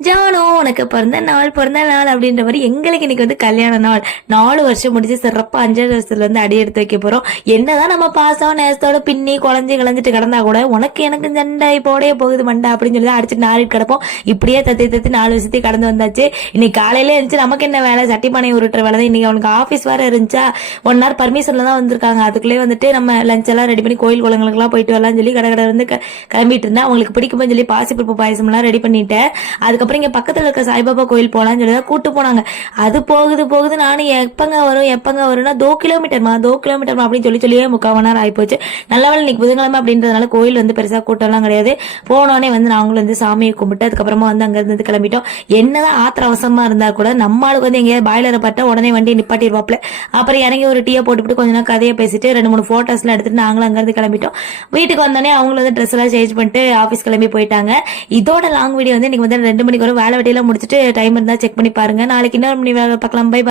ஜானு உனக்கு பிறந்த நாள் அப்படின்ற மாதிரி எங்களுக்கு இன்னைக்கு வந்து கல்யாண நாள். 4 வருஷம் முடிச்சு சிறப்பா 5வது வருஷத்துல இருந்து அடி எடுத்து வைக்க போறோம். என்னதான் நம்ம பாசம் நேசத்தோட பின்னி குழஞ்சிட்டு கிடந்தா கூட உனக்கு எனக்கு சண்டை போடைய போகுது மண்டை அப்படின்னு சொல்லி அடிச்சுட்டு நாரிட்டு கிடப்போம். இப்படியே தத்தி 4 வருஷத்தையும் கடந்து வந்தாச்சு. இன்னைக்கு காலையில இருந்துச்சு நமக்கு என்ன வேலை, சட்டி பானை உருட்டுற வேலை தான். இன்னைக்கு அவனுக்கு ஆபீஸ் வேற இருந்துச்சா, 1 hour பர்மிஷன்ல தான் வந்திருக்காங்க. அதுக்குள்ளே வந்துட்டு நம்ம லஞ்ச் எல்லாம் ரெடி பண்ணி கோயில் குளங்களுக்குலாம் போயிட்டு வரலாம்னு சொல்லி கடை வந்து கிளம்பிட்டு இருந்தா அவங்களுக்கு பிடிக்கும்னு சொல்லி பாசிப்பருப்பு பாயசம் எல்லாம் ரெடி பண்ணிட்டேன். அதுக்கப்புறம் இங்க பக்கத்துல இருக்க சாய்பாபா கோயில் போலான்னு சொல்லி கூட்டு போனாங்க. அது போகுது நானும் எப்பங்க வரும்னா 2 கிலோமீட்டர்மா அப்படின்னு சொல்லியே 3/4 மணி நேரம் ஆயிப்போச்சு. நல்ல வேலை இன்னைக்கு புதன்கிழமை அப்படின்றதுனால கோயில் வந்து பெருசா கூட்டம்லாம் கிடையாது. போனோடனே வந்து நாங்களும் வந்து சாமியை கும்பிட்டு அதுக்கப்புறமா வந்து அங்க இருந்து கிளம்பிட்டோம். என்னதான் ஆத்திர அவசரமா இருந்தா கூட நம்மளுக்கு வந்து எங்கேயாவது பாய்லரை பட்டா உடனே வண்டியை நிப்பாட்டிருவாப்ல. அப்புறம் இறங்கி ஒரு டீயை போட்டுவிட்டு கொஞ்ச நேரம் கதையை பேசிட்டு 2-3 போட்டோஸ் எல்லாம் எடுத்துட்டு நாங்களும் அங்க இருந்து கிளம்பிட்டோம். வீட்டுக்கு வந்தோடனே அவங்களும் வந்து ட்ரெஸ் எல்லாம் சேஞ்ச் பண்ணிட்டு ஆபீஸ் கிளம்பி போயிட்டாங்க. இதோட லாங் வீடியோ வந்து இன்னைக்கு வந்து 2 மணிக்கு வரும். வேலை வெட்டியெல்லாம் முடிச்சுட்டு டைம் இருந்தா செக் பண்ணி பாருங்க. நாளைக்கு இன்னொரு மணி வேலை பார்க்கலாம். பை.